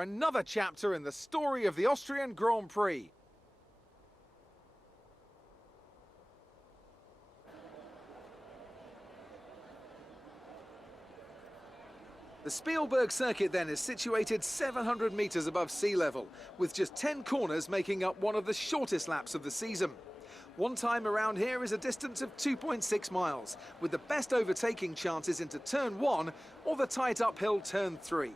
for another chapter in the story of the Austrian Grand Prix. The Spielberg circuit then is situated 700 metres above sea level, with just 10 corners making up one of the shortest laps of the season. One time around here is a distance of 2.6 miles, with the best overtaking chances into turn 1 or the tight uphill turn 3.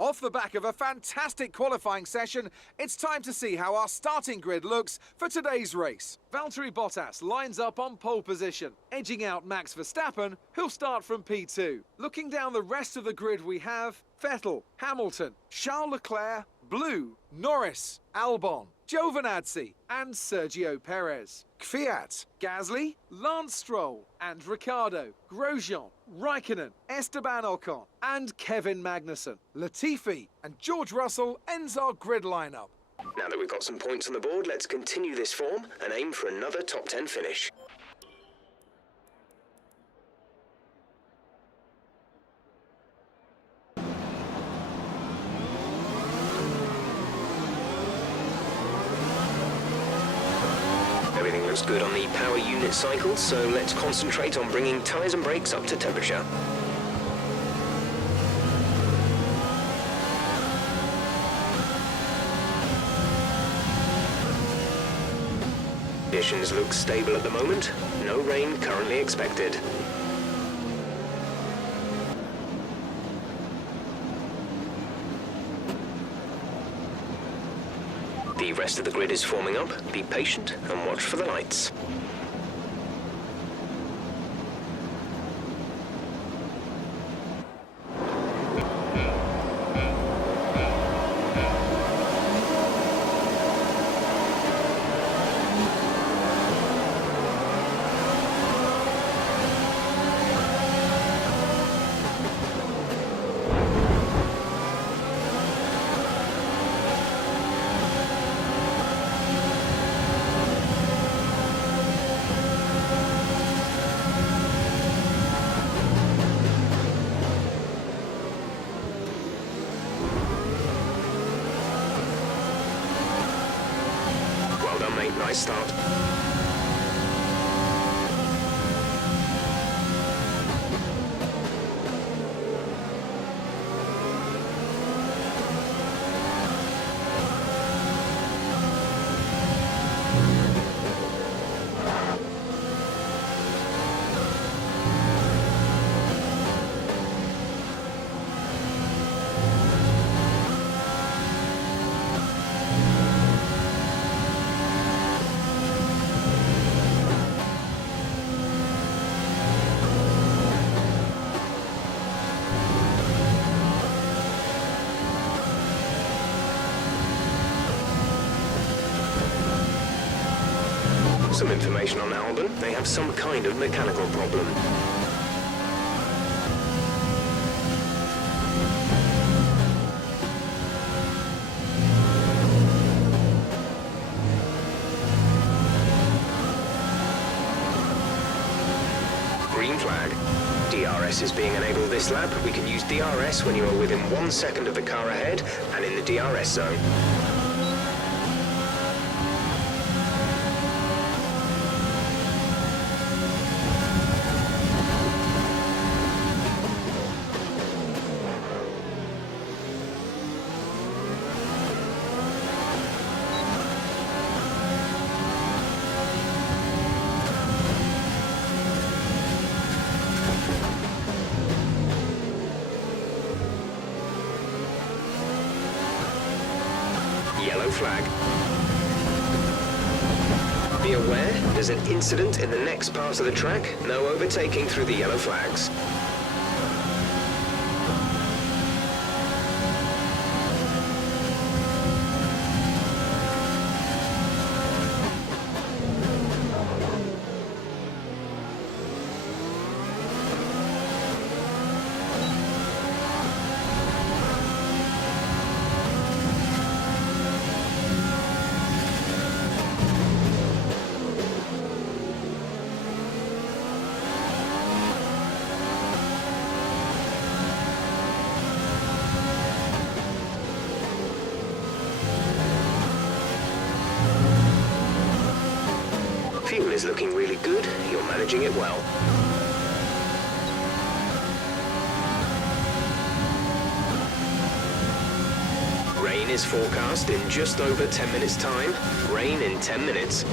Off the back of a fantastic qualifying session, it's time to see how our starting grid looks for today's race. Valtteri Bottas lines up on pole position, edging out Max Verstappen, who'll start from P2. Looking down the rest of the grid, we have Vettel, Hamilton, Charles Leclerc, Blue, Norris, Albon, Giovinazzi and Sergio Perez. Kvyat, Gasly, Lance Stroll and Ricciardo, Grosjean, Raikkonen, Esteban Ocon and Kevin Magnussen. Latifi and George Russell ends our grid lineup. Now that we've got some points on the board, let's continue this form and aim for another top 10 finish. Everything looks good on the power unit cycle, so let's concentrate on bringing tyres and brakes up to temperature. Conditions look stable at the moment. No rain currently expected. The rest of the grid is forming up. Be patient and watch for the lights. Nice start. Some information on Albon. They have some kind of mechanical problem. Green flag. DRS is being enabled this lap. We can use DRS when you are within 1 second of the car ahead and in the DRS zone. Yellow flag. Be aware, there's an incident in the next part of the track. No overtaking through the yellow flags. is looking really good. You're managing it well. Rain is forecast in just over 10 minutes' time. Rain in 10 minutes.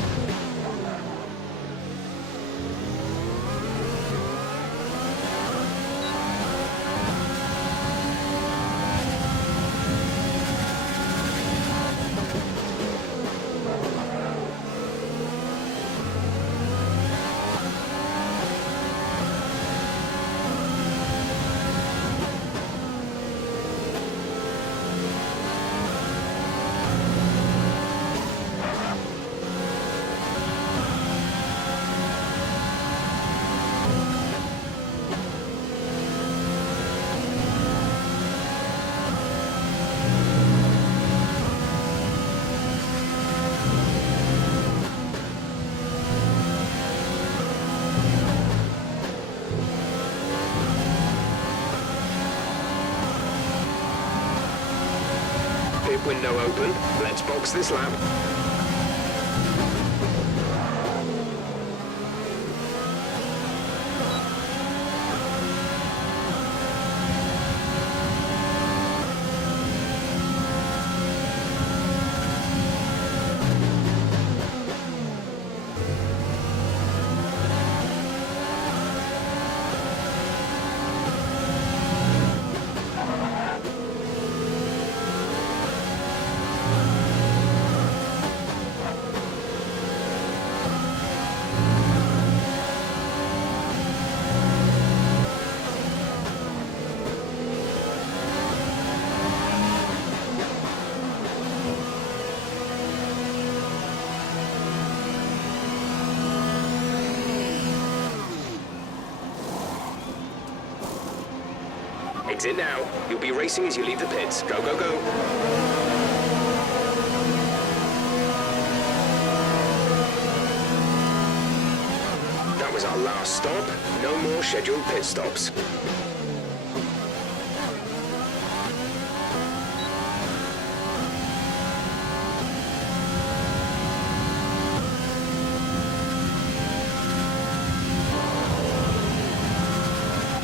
Pit window open. Let's box this lap. Exit now. You'll be racing as you leave the pits. Go, go, go. That was our last stop. No more scheduled pit stops.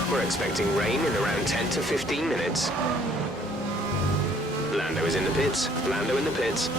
We're expecting rain in around 10 to 15 minutes. Lando is in the pits. Lando in the pits.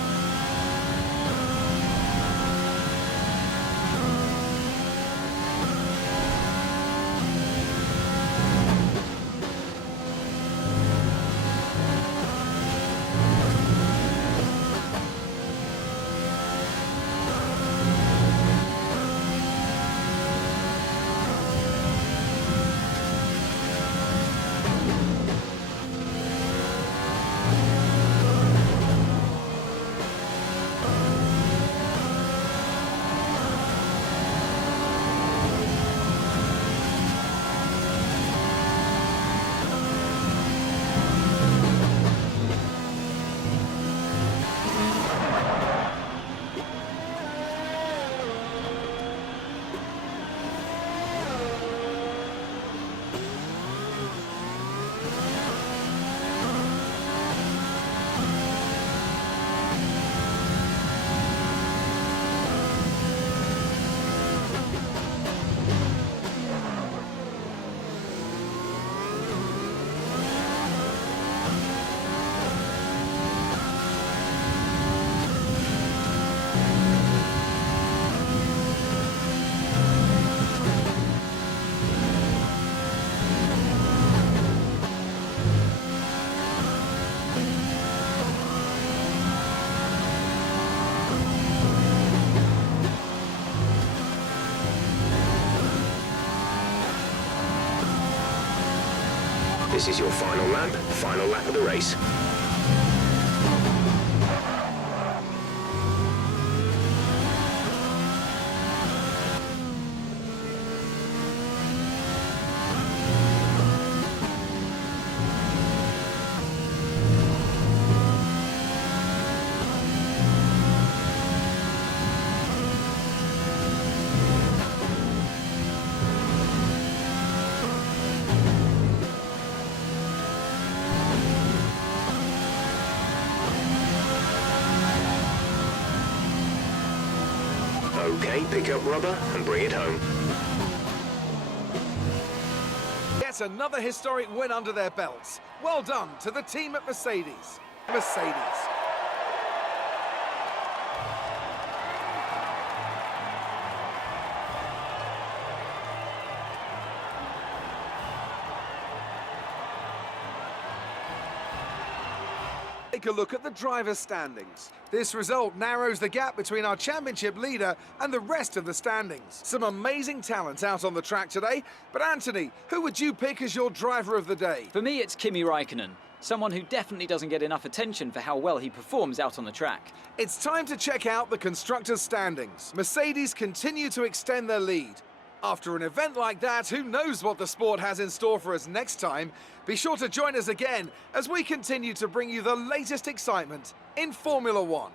This is your final lap of the race. Okay, pick up rubber and bring it home. Yet another historic win under their belts. Well done to the team at Mercedes. Mercedes. Take a look at the driver's standings. This result narrows the gap between our championship leader and the rest of the standings. Some amazing talent out on the track today, but Anthony, who would you pick as your driver of the day? For me, it's Kimi Räikkönen, someone who definitely doesn't get enough attention for how well he performs out on the track. It's time to check out the constructors' standings. Mercedes continue to extend their lead. After an event like that, who knows what the sport has in store for us next time? Be sure to join us again as we continue to bring you the latest excitement in Formula One.